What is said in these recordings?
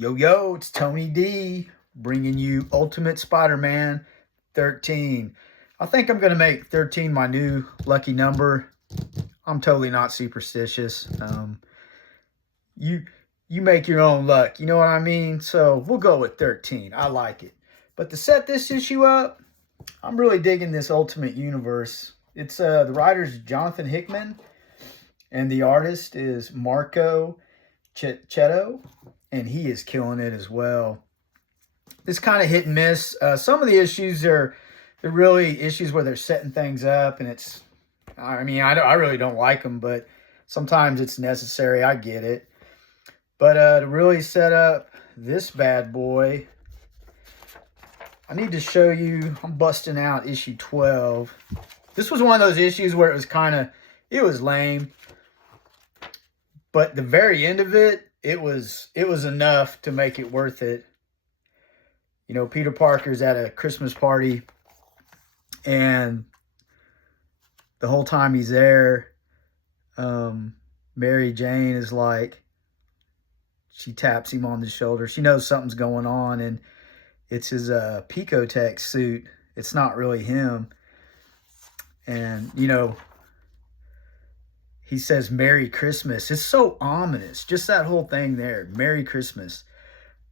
Yo, yo, it's Tony D bringing you Ultimate Spider-Man 13. I think I'm going to make 13 my new lucky number. I'm totally not superstitious. You make your own luck, you know what I mean? So we'll go with 13. I like it. But to set this issue up, I'm really digging this Ultimate Universe. It's the writer's Jonathan Hickman, and the artist is Marco Checchetto, and he is killing it as well. It's kind of hit and miss. Some of the issues they're really issues where they're setting things up, and it's, I mean, I really don't like them, but sometimes it's necessary. I get it. But to really set up this bad boy, I need to show you, I'm busting out issue 12. This was one of those issues where it was lame. But the very end of it, it was enough to make it worth it. You know, Peter Parker's at a Christmas party, and the whole time he's there, Mary Jane is like, she taps him on the shoulder. She knows something's going on, and it's his Picotech suit. It's not really him. And, you know, he says, Merry Christmas. It's so ominous. Just that whole thing there. Merry Christmas.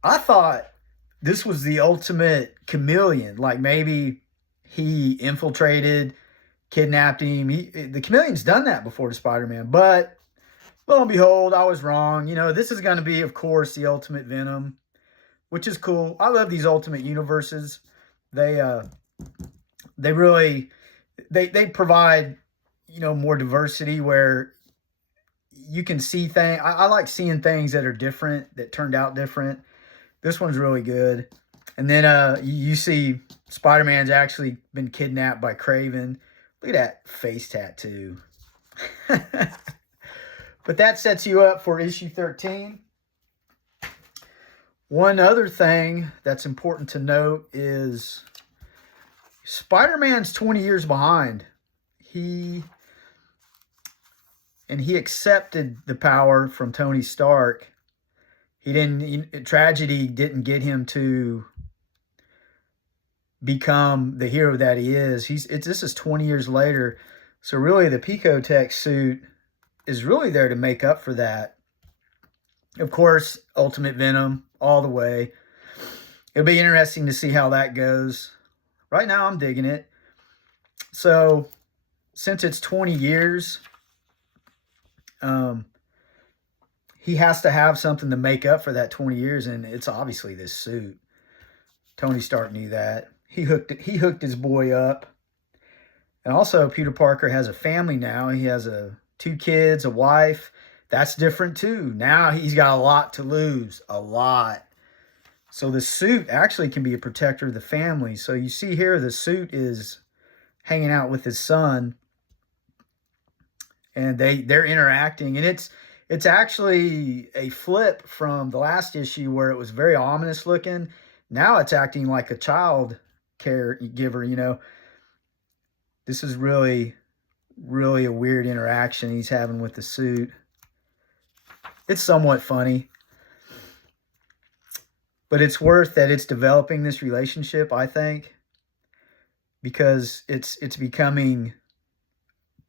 I thought this was the ultimate chameleon. Like maybe he infiltrated, kidnapped him. The chameleon's done that before to Spider-Man. But lo and behold, I was wrong. You know, this is going to be, of course, the Ultimate Venom, which is cool. I love these Ultimate Universes. They really, they provide, you know, more diversity where you can see things. I like seeing things that are different, that turned out different. This one's really good. And then you see Spider-Man's actually been kidnapped by Craven. Look at that face tattoo. But that sets you up for issue 13. One other thing that's important to note is Spider-Man's 20 years behind. He accepted the power from Tony Stark. Tragedy didn't get him to become the hero that he is. This is 20 years later. So really the Picotech suit is really there to make up for that. Of course, Ultimate Venom all the way. It'll be interesting to see how that goes. Right now I'm digging it. So since it's 20 years, he has to have something to make up for that 20 years, and it's obviously this suit. Tony Stark knew that. He hooked his boy up. And also, Peter Parker has a family now. He has 2 kids, a wife. That's different too. Now he's got a lot to lose, a lot. So the suit actually can be a protector of the family. So you see here, the suit is hanging out with his son, and they're interacting, and it's actually a flip from the last issue where it was very ominous looking. Now it's acting like a child caregiver, you know. This is really, really a weird interaction he's having with the suit. It's somewhat funny, but it's worth that it's developing this relationship, I think, because it's becoming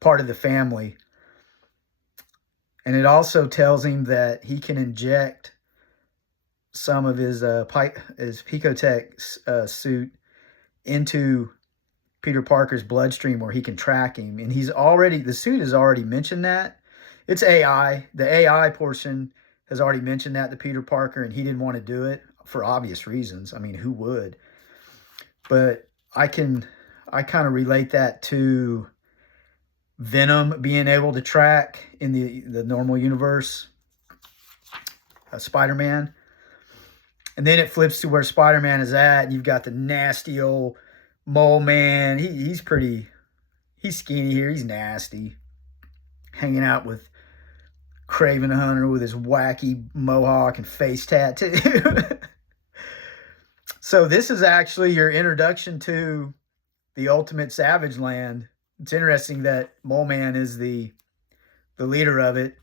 part of the family. And it also tells him that he can inject some of his Picotech suit into Peter Parker's bloodstream where he can track him. And the suit has already mentioned that. It's AI. The AI portion has already mentioned that to Peter Parker, and he didn't want to do it for obvious reasons. I mean, who would? But I kind of relate that to Venom being able to track in the normal universe Spider-Man. And then it flips to where Spider-Man is at, and you've got the nasty old mole man. He's skinny here. He's nasty. Hanging out with Craven the Hunter with his wacky mohawk and face tattoo. So this is actually your introduction to the Ultimate Savage Land. It's interesting that Mole Man is the leader of it.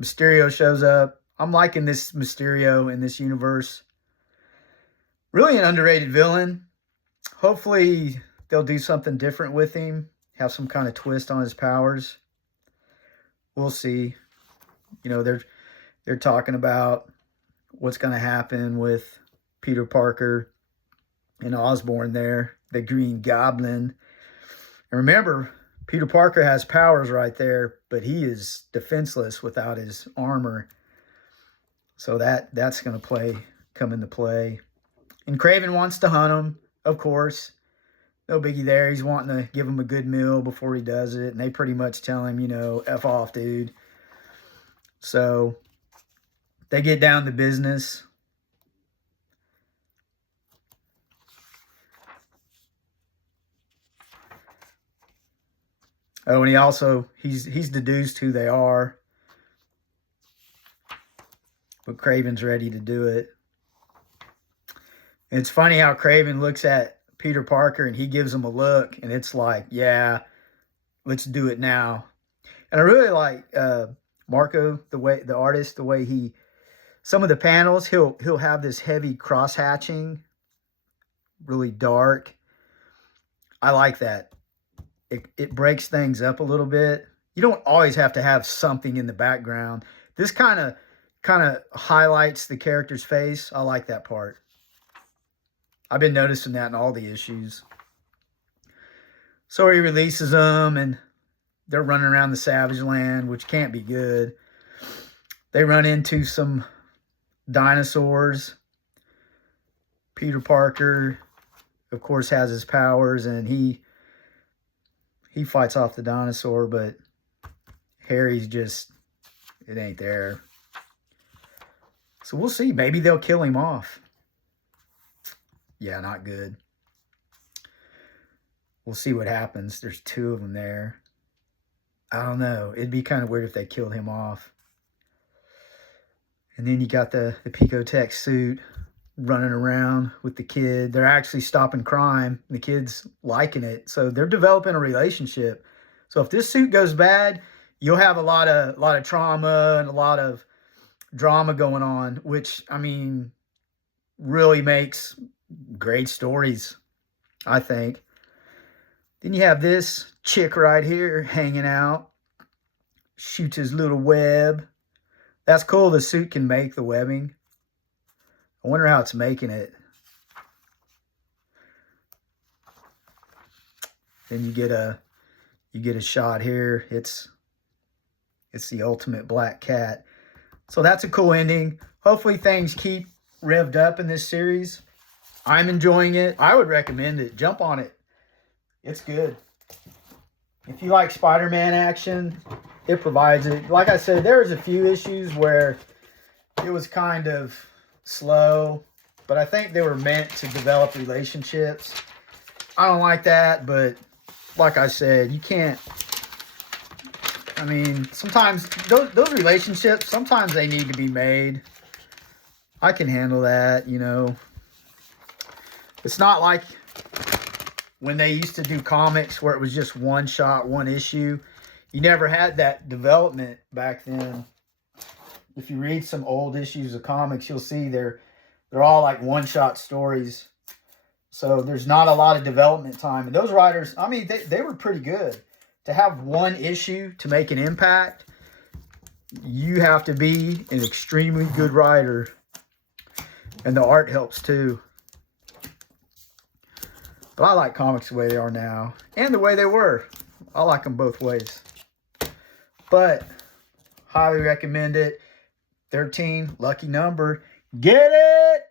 Mysterio shows up. I'm liking this Mysterio in this universe. Really an underrated villain. Hopefully they'll do something different with him. Have some kind of twist on his powers. We'll see. You know, they're talking about what's going to happen with Peter Parker and Osborn there, the Green Goblin. And remember, Peter Parker has powers right there, but he is defenseless without his armor. So that's going to come into play. And Kraven wants to hunt him, of course. No biggie there. He's wanting to give him a good meal before he does it. And they pretty much tell him, you know, F off, dude. So they get down to business. Oh, and he's deduced who they are. But Kraven's ready to do it. And it's funny how Kraven looks at Peter Parker and he gives him a look. And it's like, yeah, let's do it now. And I really like Marco, the artist, the way some of the panels, he'll have this heavy cross-hatching, really dark. I like that. It breaks things up a little bit. You don't always have to have something in the background. This kind of highlights the character's face. I like that part. I've been noticing that in all the issues. So he releases them, and they're running around the Savage Land, which can't be good. They run into some dinosaurs. Peter Parker, of course, has his powers, and he fights off the dinosaur, but Harry's just, it ain't there. So we'll see. Maybe they'll kill him off. Yeah, not good. We'll see what happens. There's two of them there. I don't know. It'd be kind of weird if they killed him off. And then you got the Picotech suit running around with the kid. They're actually stopping crime. The kid's liking it. So they're developing a relationship. So if this suit goes bad, you'll have a lot of trauma and a lot of drama going on, which, I mean, really makes great stories, I think. Then you have this chick right here hanging out. Shoots his little web. That's cool. The suit can make the webbing. I wonder how it's making it. Then you get a shot here. It's the ultimate black cat. So that's a cool ending. Hopefully things keep revved up in this series. I'm enjoying it. I would recommend it. Jump on it. It's good. If you like Spider-Man action, it provides it. Like I said, there's a few issues where it was kind of slow, but I think they were meant to develop relationships. I don't like that, but like I said, you can't. I mean, sometimes those relationships, sometimes they need to be made. I can handle that, you know. It's not like when they used to do comics where it was just one shot, one issue. You never had that development back then. If you read some old issues of comics, you'll see they're all like one-shot stories. So there's not a lot of development time. And those writers, I mean, they were pretty good. To have one issue to make an impact, you have to be an extremely good writer. And the art helps too. But I like comics the way they are now. And the way they were. I like them both ways. But highly recommend it. 13, lucky number. Get it!